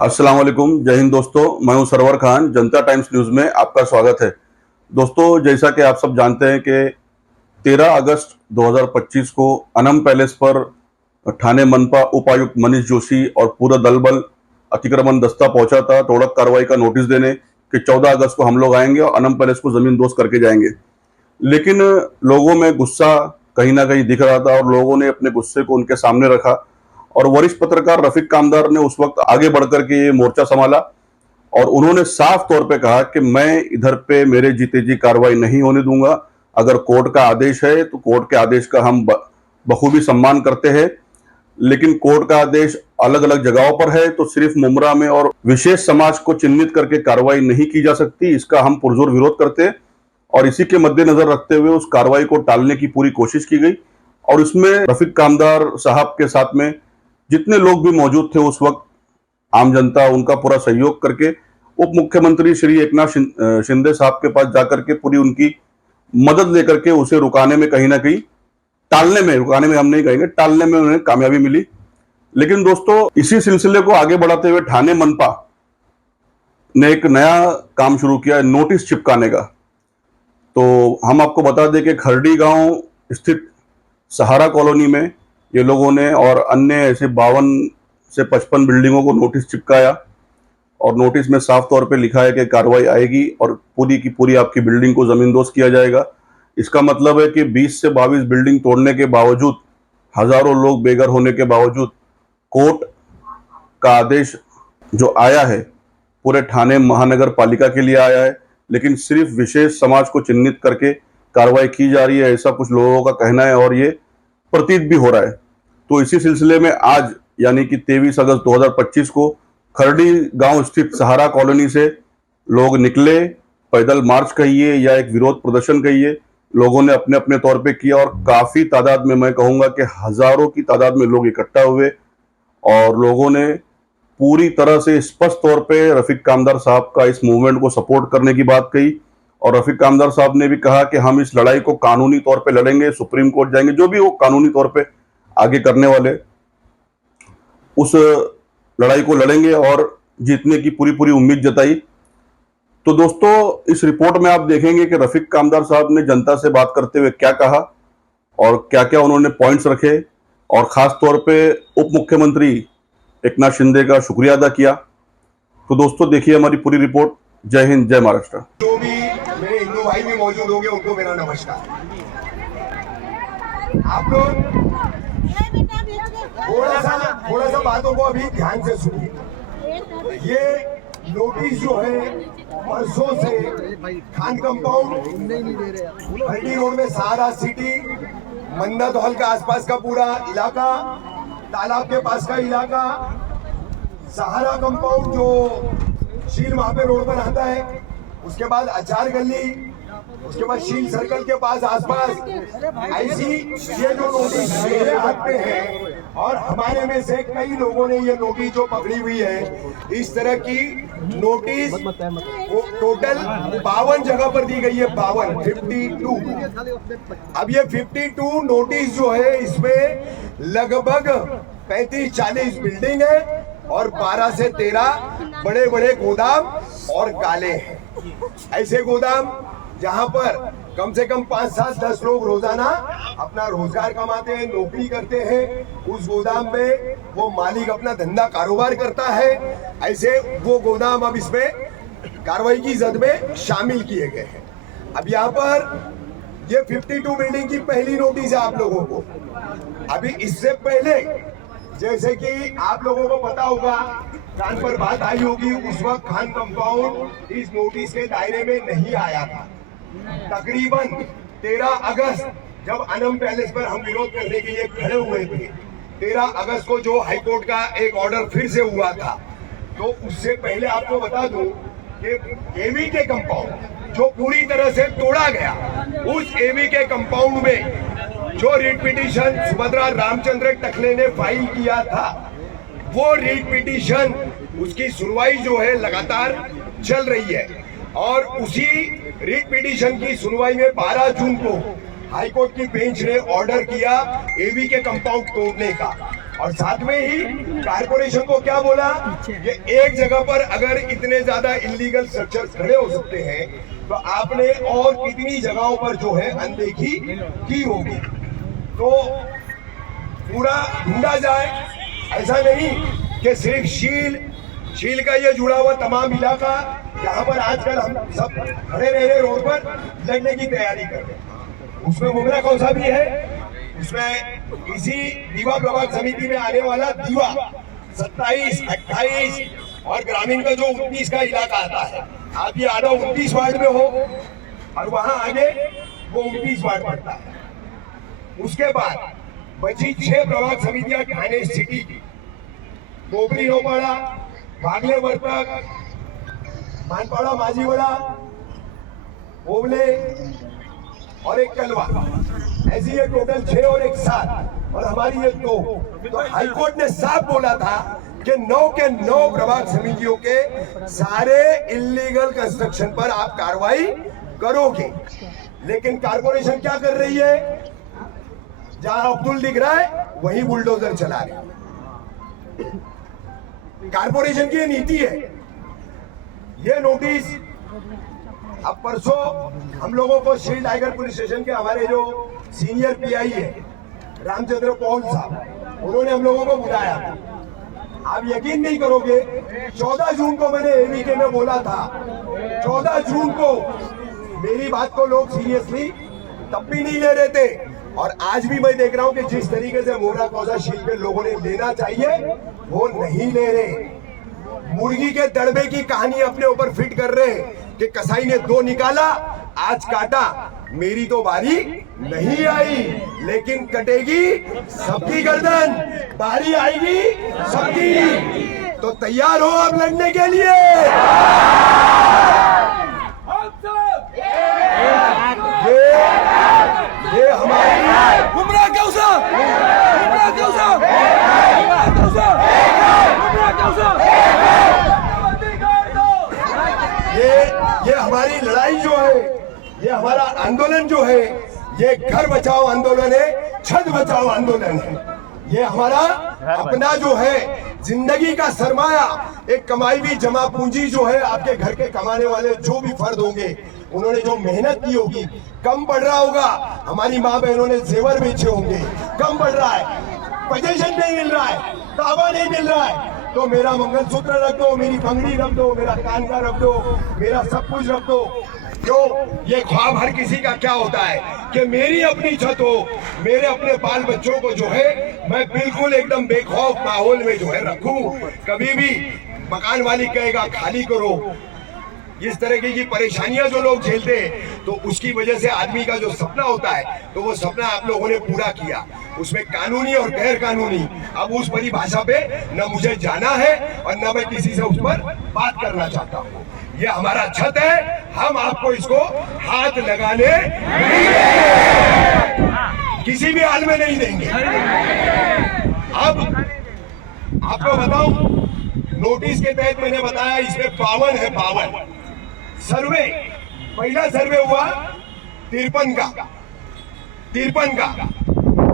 अस्सलाम वालेकुम, जय हिंद दोस्तों। मैं हूं सरवर खान। जनता टाइम्स न्यूज़ में आपका स्वागत है। दोस्तों, जैसा कि आप सब जानते हैं कि 13 अगस्त 2025 को अनम पैलेस पर ठाणे मनपा उपायुक्त मनीष जोशी और पूरा दल बल अतिक्रमण दस्ता पहुंचा था तोड़क कार्रवाई का नोटिस देने कि 14 अगस्त को हम लोग आएंगे और अनम पैलेस को जमीन दोस्त करके जाएंगे। लेकिन लोगों में गुस्सा कहीं ना कहीं दिख रहा था और लोगों ने अपने गुस्से को उनके सामने रखा और वरिष्ठ पत्रकार रफीक कामदार ने उस वक्त आगे बढ़कर के ये मोर्चा संभाला और उन्होंने साफ तौर पे कहा कि मैं इधर पे मेरे जीते जी कार्रवाई नहीं होने दूंगा। अगर कोर्ट का आदेश है तो कोर्ट के आदेश का हम बखूबी सम्मान करते हैं, लेकिन कोर्ट का आदेश अलग अलग जगहों पर है तो सिर्फ मुमरा में और विशेष समाज को चिन्हित करके कार्रवाई नहीं की जा सकती। इसका हम पुरजोर विरोध करते हैं और इसी के मद्देनजर रखते हुए उस कार्रवाई को टालने की पूरी कोशिश की गई और उसमें रफीक कामदार साहब के साथ में जितने लोग भी मौजूद थे उस वक्त, आम जनता, उनका पूरा सहयोग करके उप मुख्यमंत्री श्री एकनाथ शिंदे साहब के पास जाकर के पूरी उनकी मदद लेकर के उसे रुकाने में कहीं ना कहीं रुकाने में हम नहीं कहेंगे, टालने में उन्हें कामयाबी मिली। लेकिन दोस्तों, इसी सिलसिले को आगे बढ़ाते हुए ठाणे मनपा ने एक नया काम शुरू किया है, नोटिस चिपकाने का। तो हम आपको बता दें कि खरडी गांव स्थित सहारा कॉलोनी में ये लोगों ने और अन्य ऐसे 52 से 55 बिल्डिंगों को नोटिस चिपकाया और नोटिस में साफ तौर पे लिखा है कि कार्रवाई आएगी और पूरी की पूरी आपकी बिल्डिंग को जमींदोज किया जाएगा। इसका मतलब है कि 20 से 22 बिल्डिंग तोड़ने के बावजूद, हजारों लोग बेघर होने के बावजूद, कोर्ट का आदेश जो आया है पूरे ठाणे महानगर पालिका के लिए आया है, लेकिन सिर्फ विशेष समाज को चिन्हित करके कार्रवाई की जा रही है, ऐसा कुछ लोगों का कहना है और ये प्रतीत भी हो रहा है। तो इसी सिलसिले में आज यानी कि 23 अगस्त 2025 को खरडी गांव स्थित सहारा कॉलोनी से लोग निकले, पैदल मार्च कहिए या एक विरोध प्रदर्शन कहिए, लोगों ने अपने अपने तौर पे किया और काफी तादाद में, मैं कहूंगा कि हजारों की तादाद में लोग इकट्ठा हुए और लोगों ने पूरी तरह से स्पष्ट तौर पे रफीक कामदार साहब का इस मूवमेंट को सपोर्ट करने की बात कही और रफीक कामदार साहब ने भी कहा कि हम इस लड़ाई को कानूनी तौर पे लड़ेंगे, सुप्रीम कोर्ट जाएंगे, जो भी वो कानूनी तौर पे आगे करने वाले उस लड़ाई को लड़ेंगे और जीतने की पूरी पूरी उम्मीद जताई। तो दोस्तों, इस रिपोर्ट में आप देखेंगे कि रफीक कामदार साहब ने जनता से बात करते हुए क्या कहा और क्या क्या उन्होंने पॉइंट्स रखे और खास तौर पे उप मुख्यमंत्री एकनाथ शिंदे का शुक्रिया अदा किया। तो दोस्तों, देखिए हमारी पूरी रिपोर्ट। जय हिंद, जय महाराष्ट्र। जो भी मेरे हिंदू भाई भी मौजूद होंगे उनको मेरा नमस्कार। आप लोग थोड़ा सा बातों को अभी ध्यान से सुनिए। ये नोटिस जो है परसों से खान कंपाउंड, हल्दी रोड में सहारा सिटी, मन्नत हॉल के आसपास का पूरा इलाका, तालाब के पास का इलाका, सहारा कंपाउंड जो शील महापे रोड पर आता है, उसके बाद अचार गली, उसके बाद शील सर्कल के पास आसपास, ऐसी ये जो नोटिस मेरे हाथ पे है और हमारे में से कई लोगों ने ये नोटिस जो पकड़ी हुई है, इस तरह की नोटिस टोटल 52 जगह पर दी गई है। 52 अब ये 52 नोटिस जो है इसमें लगभग 35-40 बिल्डिंग है और 12 से 13 बड़े बड़े गोदाम और काले हैं। ऐसे गोदाम जहां पर कम से कम 5-7-10 लोग रोजाना अपना रोजगार कमाते हैं, नौकरी करते हैं, उस गोदाम में वो मालिक अपना धंधा कारोबार करता है। ऐसे वो गोदाम अब इसमें कार्रवाई की जद में शामिल किए गए हैं। अब यहाँ पर ये 52 बिल्डिंग की पहली नोटिस है आप लोगों को। अभी इससे पहले जैसे कि आप लोगों को पता होगा, कान पर बात आई होगी, उस वक्त खान कंपाउंड इस नोटिस के दायरे में नहीं आया था। तकरीबन 13 अगस्त जब अनम पैलेस पर हम विरोध करने के लिए खड़े हुए थे, 13 अगस्त को जो हाईकोर्ट का एक ऑर्डर फिर से हुआ था, तो उससे पहले आपको बता दूं कि एवी के कंपाउंड जो पूरी तरह से तोड़ा गया, उस एवी के कंपाउंड में जो रिट पिटीशन सुभद्रा रामचंद्र टकले ने फाइल किया था, वो रिट पिटीशन, उसकी सुनवाई जो है लगातार चल रही है और उसी रिट पिटीशन की सुनवाई में 12 जून को हाईकोर्ट की बेंच ने ऑर्डर किया एवी के कंपाउंड तोड़ने का और साथ में ही कारपोरेशन को क्या बोला कि एक जगह पर अगर इतने ज्यादा इलीगल स्ट्रक्चर खड़े हो सकते हैं तो आपने और कितनी जगहों पर जो है अनदेखी की होगी। तो पूरा ढूंढा जाए, ऐसा नहीं कि सिर्फ शील का ये जुड़ा हुआ तमाम इलाका जहां पर आजकल हम सब खड़े रह रहे रोड पर लड़ने की तैयारी कर रहे हैं, उसमें मुमरा कौसा भी है, उसमें इसी दीवा प्रभाग समिति में आने वाला दीवा 27, 28 और ग्रामीण का जो 29 का इलाका आता है, आप ये आधा 29 वार्ड में हो और वहां आगे वो 29 वार्ड पड़ता है। उसके बाद बची 6 प्रभाग समितियां ठाणे सिटी की, कोपरी नौपाड़ा, बागले वर्तक, मानपाड़ा माझीवाड़ा, ओबले और एक कलवा, ऐसी ये टोटल 6 और एक 7 और हमारी ये 2। तो हाईकोर्ट ने साफ बोला था कि 9 के 9 प्रभाग समितियों के सारे इलीगल कंस्ट्रक्शन पर आप कार्रवाई करोगे। लेकिन कारपोरेशन क्या कर रही है, जहां अब्दुल दिख रहा है वही बुलडोजर चला रही है। कारपोरेशन की ये नीति है। ये नोटिस अब परसों हम लोगों को शील टाइगर पुलिस स्टेशन के हमारे जो सीनियर पीआई है रामचंद्र पौल साहब, उन्होंने हम लोगों को बुलाया। आप यकीन नहीं करोगे, 14 जून को मैंने एवीके में बोला था, 14 जून को मेरी बात को लोग सीरियसली तब भी नहीं ले रहे थे और आज भी मैं देख रहा हूं कि जिस तरीके से मोरा कौजा शील के लोगों ने लेना चाहिए वो नहीं ले रहे। मुर्गी के दड़बे की कहानी अपने ऊपर फिट कर रहे कि कसाई ने 2 निकाला, आज काटा, मेरी तो बारी नहीं आई, लेकिन कटेगी सबकी गर्दन, बारी आएगी सबकी। तो तैयार हो आप लड़ने के लिए? ये हमारी गुमराह कौसा ये हमारी लड़ाई जो है, ये हमारा आंदोलन जो है, ये घर बचाओ आंदोलन है, छत बचाओ आंदोलन है। ये हमारा अपना जो है जिंदगी का सरमाया, एक कमाई हुई जमा पूंजी जो है, आपके घर के कमाने वाले जो भी फर्द होंगे उन्होंने जो मेहनत की होगी, कम पड़ रहा होगा। हमारी माँ बहनों ने जेवर बेचे होंगे, कम पड़ रहा है, पोजीशन नहीं मिल रहा है, ताबा नहीं मिल रहा है, तो मेरा मंगलसूत्र रख दो, मेरी पंगड़ी रख दो, मेरा कान का रख दो, मेरा सब कुछ रख दो। क्यों? ये ख्वाब हर किसी का क्या होता है कि मेरी अपनी छत हो, मेरे अपने बाल बच्चों को जो है मैं बिल्कुल एकदम बेखौफ माहौल में जो है रखूं। कभी भी मकान मालिक कहेगा खाली करो, इस तरह की परेशानियां जो लोग झेलते हैं, तो उसकी वजह से आदमी का जो सपना होता है, तो वो सपना आप लोगों ने पूरा किया। उसमें कानूनी और गैर कानूनी, अब उस परिभाषा पे न मुझे जाना है और न मैं किसी से उस पर बात करना चाहता हूँ। ये हमारा छत है, हम आपको इसको हाथ लगाने नहीं देंगे, किसी भी हाल में नहीं देंगे। अब आपको बताऊं, नोटिस के तहत मैंने बताया इसमें 52 है, 52 सर्वे। पहला सर्वे हुआ 53 का।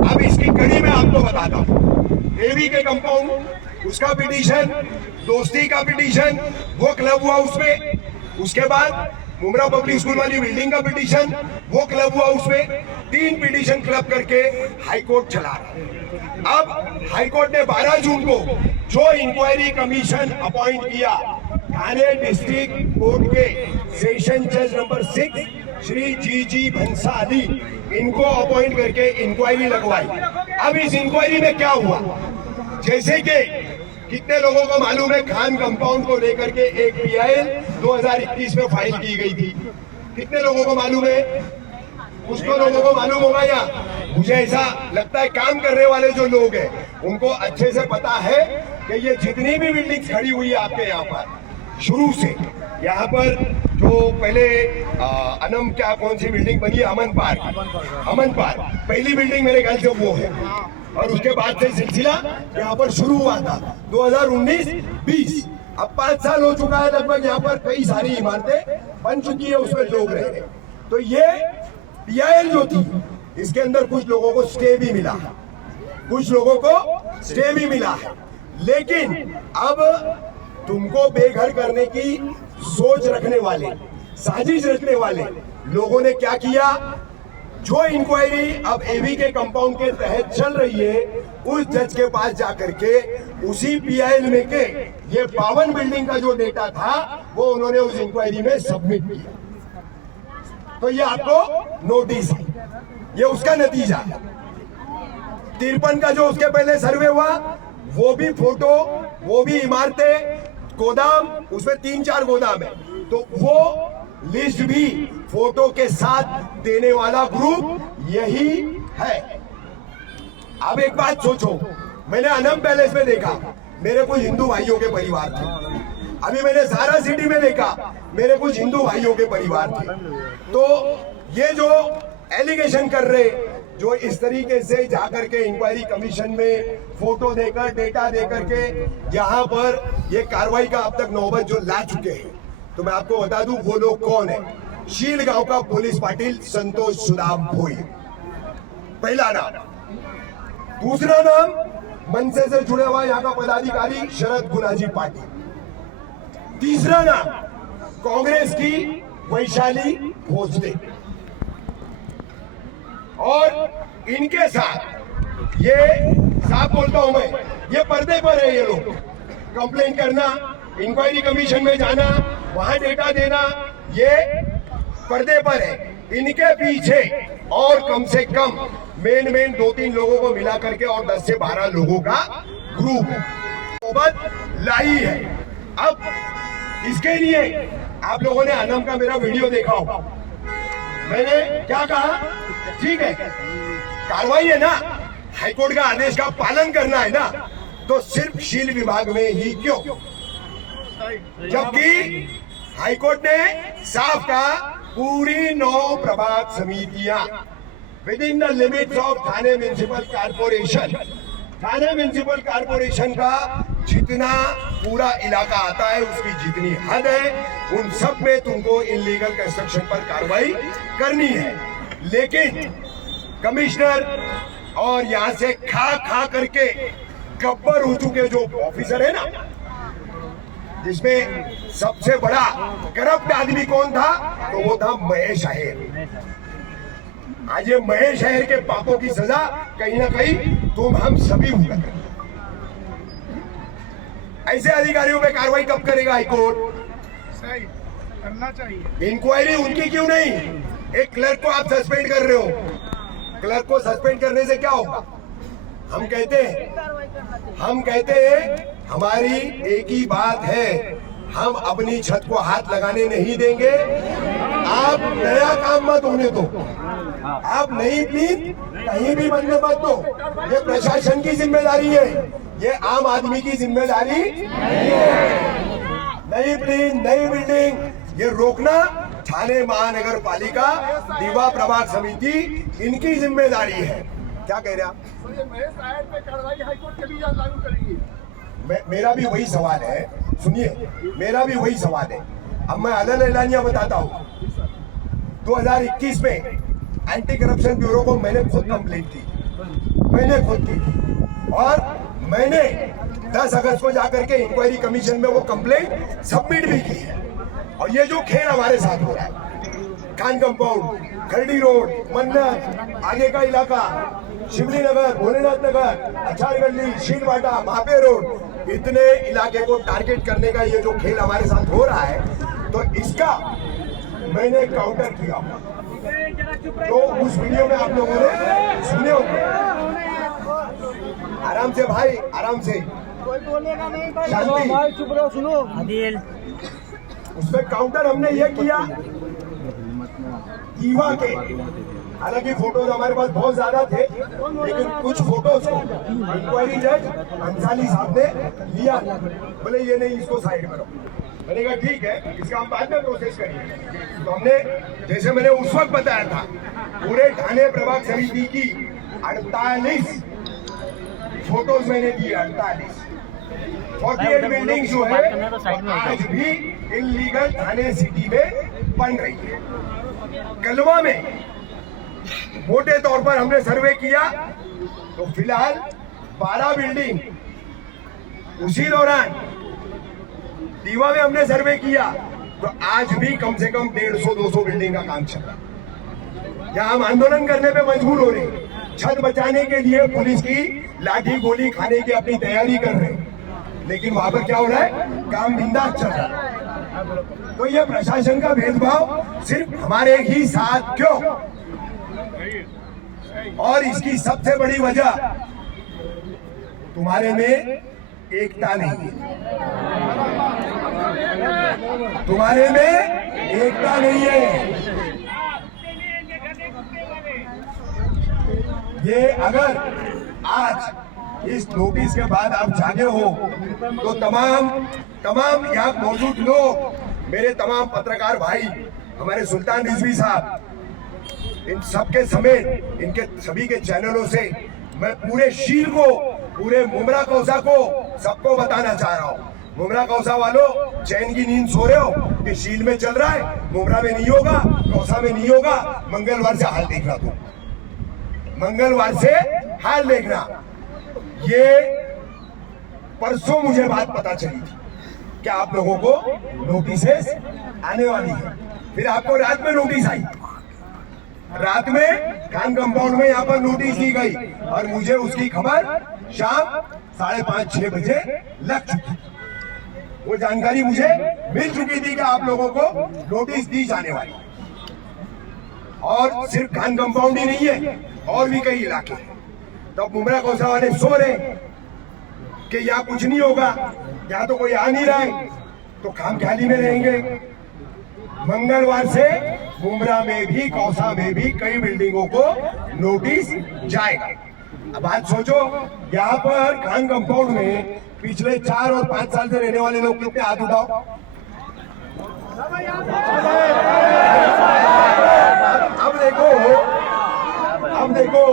अब इसकी कड़ी में आपको बताता हूँ। एवी के कंपाउंड, उसका पिटीशन, दोस्ती का पिटीशन, वो क्लब हुआ उसमें। उसके बाद मुमरा पब्लिक स्कूल वाली बिल्डिंग का पिटीशन, वो क्लब हुआ उसमें। 3 पिटीशन क्लब करके हाईकोर्ट चला रहा। अब हाईकोर्ट ने 12 जून को जो इंक्वायरी कमीशन अपॉइंट किया, ठाणे डिस्ट्रिक्ट कोर्ट के सेशन जज नंबर 6 श्री जी भंसाली, इनको अपॉइंट करके इंक्वायरी लगवाई। अब इस इंक्वायरी में क्या हुआ, जैसे कि कितने लोगों को मालूम है, खान कंपाउंड को लेकर के एक पीआईएल 2021 में फाइल की गई थी। कितने लोगों को मालूम है? कुछ तो लोगों को मालूम होगा, या मुझे ऐसा लगता है काम करने वाले जो लोग हैं उनको अच्छे से पता है कि ये जितनी भी बिल्डिंग्स खड़ी हुई है आपके यहाँ पर, शुरू से यहाँ पर जो पहले अनम क्या कौन सी बिल्डिंग बनी है, अमन पार्क पहली बिल्डिंग मेरे ख्याल से वो है, और उसके बाद से सिलसिला यहाँ पर शुरू हुआ था 2019-20। अब 5 साल हो चुका है लगभग, यहाँ पर कई सारी इमारतें बन चुकी है, उसमें लोग रह रहे। तो ये पीआईएल जो थी, इसके अंदर कुछ लोगों को स्टे भी मिला। कुछ लोगों को स्टे भी मिला है। लेकिन अब तुमको बेघर करने की सोच रखने वाले, साजिश रचने वाले लोगों ने क्या किया, जो इंक्वायरी अब एवी के कंपाउंड के तहत चल रही है, उस जज के पास जाकर के उसी पीआईएल में के ये 52 बिल्डिंग का जो डेटा था वो उन्होंने उस इंक्वायरी में सबमिट किया। तो ये आपको नोटिस है, ये उसका नतीजा है। 53 का जो उसके पहले सर्वे हुआ, वो भी फोटो, वो भी इमारतें, गोदाम, उसमें 3-4 गोदाम है, तो वो लिस्ट भी फोटो के साथ देने वाला ग्रुप यही है। अब एक बात सोचो, मैंने अनम पैलेस में देखा, मेरे कुछ हिंदू भाइयों के परिवार थे। अभी मैंने सारा सिटी में देखा, मेरे कुछ हिंदू भाइयों के परिवार थे। तो ये जो एलिगेशन कर रहे, जो इस तरीके से जाकर के इंक्वायरी कमीशन में फोटो देकर, डेटा देकर के यहाँ पर ये कार्रवाई का अब तक नौबत जो ला चुके हैं, तो मैं आपको बता दूं वो लोग कौन है। शील गांव का पुलिस पाटिल संतोष सुदाम भोई, पहला नाम। दूसरा नाम मनसे से जुड़े हुआ यहाँ का पदाधिकारी शरद गुनाजी पाटिल। तीसरा नाम कांग्रेस की वैशाली भोसले। और इनके साथ ये साफ बोलता हूं मैं, ये पर्दे पर है। ये लोग कंप्लेन करना, इंक्वायरी कमीशन में जाना, वहां डेटा देना, ये पर्दे पर है। इनके पीछे और कम से कम मेन 2-3 लोगों को मिला करके और 10 से 12 लोगों का ग्रुप है, नौबत लाई है। अब इसके लिए आप लोगों ने अनम का मेरा वीडियो देखा होगा। मैंने क्या कहा, ठीक है कार्रवाई है ना, हाईकोर्ट का आदेश का पालन करना है ना, तो सिर्फ शील विभाग में ही क्यों, जबकि हाईकोर्ट ने साफ कहा पूरी 9 प्रभाग समितियां with in the limits of Thane municipal corporation, Thane municipal corporation का जितना पूरा इलाका आता है, उसकी जितनी हद है, उन सब में तुमको इलीगल कंस्ट्रक्शन पर कार्रवाई करनी है। लेकिन कमिश्नर और यहां से खा करके गब्बर हो चुके जो ऑफिसर है ना, जिसमें सबसे बड़ा करप्ट आदमी कौन था, तो वो था महेश अहीर। आज ये महेश अहीर के पापों की सजा कहीं ना कहीं तुम हम सभी भुगत रहे। ऐसे अधिकारियों पे कार्रवाई कब करेगा हाईकोर्ट? सही करना चाहिए। इंक्वायरी उनकी क्यों नहीं? एक क्लर्क को आप सस्पेंड कर रहे हो, क्लर्क को सस्पेंड करने से क्या होगा? हम कहते हैं हमारी एक ही बात है, हम अपनी छत को हाथ लगाने नहीं देंगे। आप नया काम मत होने दो, आप नई प्लीज कहीं भी बनने मत दो। ये प्रशासन की जिम्मेदारी है, ये आम आदमी की जिम्मेदारी नहीं है। नई प्लीज, नई बिल्डिंग ये रोकना थाने महानगर पालिका, दीवा प्रभाग समिति, इनकी जिम्मेदारी है। क्या कह रहे आप? महेश अहीर पे कार्रवाई हाईकोर्ट के भी लागू करेंगे? मेरा भी वही सवाल है, सुनिए, मेरा भी वही सवाल है। अब मैं अलग एलानिया बताता हूँ। 2021 में एंटी करप्शन ब्यूरो को मैंने खुद कंप्लेंट की, मैंने खुद की थी, और मैंने 10 अगस्त को जाकर के इंक्वायरी कमीशन में वो कंप्लेंट सबमिट भी की है। और ये जो खेल हमारे साथ हो रहा है, खान कंपाउंड, खरडी रोड, मन्नत, आगे का इलाका, शिवली नगर, भोलेनाथ नगर, अचार गली, शीलवाटा, महापे रोड, इतने इलाके को टारगेट करने का ये जो खेल हमारे साथ हो रहा है, तो इसका मैंने काउंटर किया। तो उस वीडियो में आप लोगों ने सुने होंगे। आराम से भाई, आराम से, कोई बोलेगा नहीं भाई, शांति। भाई चुप रहो, सुनो। आदिल उसमें काउंटर हमने ये किया ईवा के, हालांकि फोटोज हमारे पास बहुत ज्यादा थे, लेकिन कुछ फोटोज को इंक्वायरी जज अंसारी साहब ने लिया, बोले ये नहीं, इसको साइड करो। मैंने कहा ठीक है, इसका हम बाद में प्रोसेस करेंगे। तो हमने, जैसे मैंने उस वक्त बताया था, पूरे थाने प्रभाग समिति की 48 फोटोज मैंने दिए, 48 बिल्डिंग जो है आज भी इलीगल थाने सिटी में बन रही है। कलवा में मोटे तौर पर हमने सर्वे किया, तो फिलहाल 12 बिल्डिंग उसी दौरान दीवा में हमने सर्वे किया तो आज भी कम से कम 150-200 बिल्डिंग का काम चल रहा है। यहाँ हम आंदोलन करने पे मजबूर हो रहे हैं, छत बचाने के लिए पुलिस की लाठी गोली खाने की अपनी तैयारी कर रहे हैं, लेकिन वहां पर क्या हो रहा है, काम बिंदास चल रहा है। तो ये प्रशासन का भेदभाव सिर्फ हमारे ही साथ क्यों? और इसकी सबसे बड़ी वजह तुम्हारे में एकता नहीं है, तुम्हारे में एकता नहीं है। ये अगर आज इस नोटिस के बाद आप जागे हो तो तमाम यहाँ मौजूद लोग, मेरे तमाम पत्रकार भाई, हमारे सुल्तान रिजवी साहब, इन सबके समेत इनके सभी के चैनलों से मैं पूरे शील को, पूरे मुमरा कौसा को सबको बताना चाह रहा हूँ। मुमरा कौसा वालों, चैन की नींद सो रहे हो कि शील में चल रहा है, मुमरा में नहीं होगा, कौसा में नहीं होगा। मंगलवार से हाल देखना, तुम मंगलवार से हाल देखना। ये परसों मुझे बात पता चली थी कि आप लोगों को नोटिसेस आने वाली है, फिर आपको रात में नोटिस आई, रात में खान कंपाउंड में यहाँ पर नोटिस दी गई और मुझे उसकी खबर शाम 5:30-6 बजे लग चुकी। वो जानकारी मुझे मिल चुकी थी कि आप लोगों को नोटिस दी जाने वाली। और सिर्फ खान कंपाउंड ही नहीं है, और भी कई इलाके हैं। तो मुमरा कौसा वाले सो रहे कि यहाँ कुछ नहीं होगा, यहाँ तो कोई आ नहीं रहा है, तो खामख्याली में रहेंगे। मंगलवार से मुमरा में भी, कौसा में भी कई बिल्डिंगों को नोटिस जाएगा। अब आज सोचो, यहाँ पर खान कंपाउंड में पिछले 4 और 5 साल से रहने वाले लोग कितने, हाथ उठाओ। अब देखो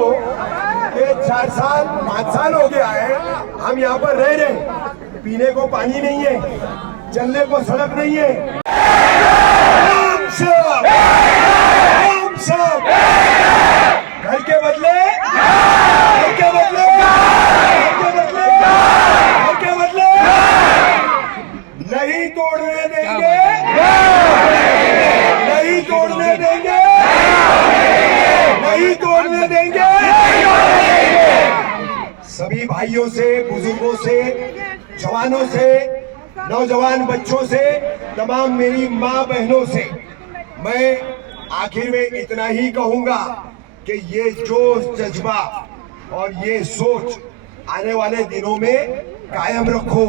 ये 4 साल 5 साल हो गया है, हम यहाँ पर रह रहे हैं, पीने को पानी नहीं है, चलने को सड़क नहीं है। घर के बदले नहीं तोड़ने देंगे, नहीं तोड़ने देंगे, नहीं तोड़ने देंगे। सभी भाइयों से, बुजुर्गों से, जवानों से, नौजवान बच्चों से, तमाम मेरी माँ बहनों से मैं आखिर में इतना ही कहूंगा कि ये जोश, जज्बा और ये सोच आने वाले दिनों में कायम रखो,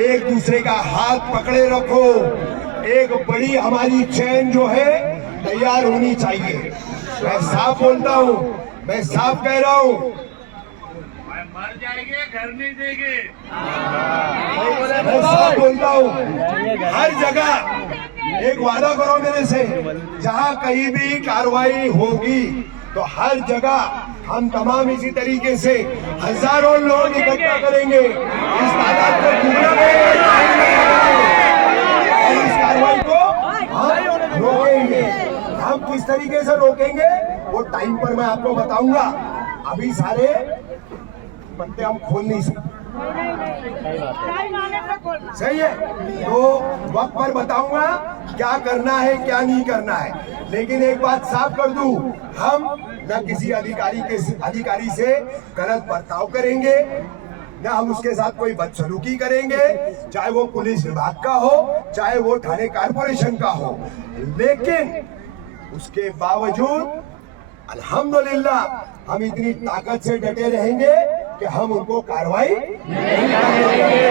एक दूसरे का हाथ पकड़े रखो। एक बड़ी हमारी चैन जो है तैयार होनी चाहिए। मैं साफ बोलता हूँ, मैं साफ कह रहा हूँ, मर जाएंगे, घर नहीं देंगे। मैं साफ बोलता हूँ, हर जगह एक वादा करो मेरे से, जहाँ कहीं भी कार्रवाई होगी तो हर जगह हम तमाम इसी तरीके से हजारों लोग इकट्ठा करेंगे, इस तादाद को दुगना करेंगे, इस कार्रवाई को हम रोकेंगे। हम किस तरीके से रोकेंगे वो टाइम पर मैं आपको बताऊंगा। अभी सारे पत्ते हम खोल नहीं सकते, सही है? तो वक्त पर बताऊंगा क्या करना है, क्या नहीं करना है। लेकिन एक बात साफ कर दूं, हम न किसी अधिकारी से गलत बर्ताव करेंगे, न हम उसके साथ कोई बदसलूकी करेंगे, चाहे वो पुलिस विभाग का हो, चाहे वो थाने कारपोरेशन का हो। लेकिन उसके बावजूद अल्हम्दुलिल्लाह हम इतनी ताकत से डटे रहेंगे कि हम उनको कार्रवाई नहीं करेंगे।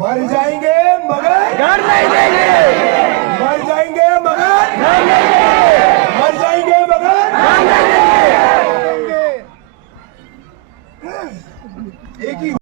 मर जाएंगे मगर घर नहीं देंगे।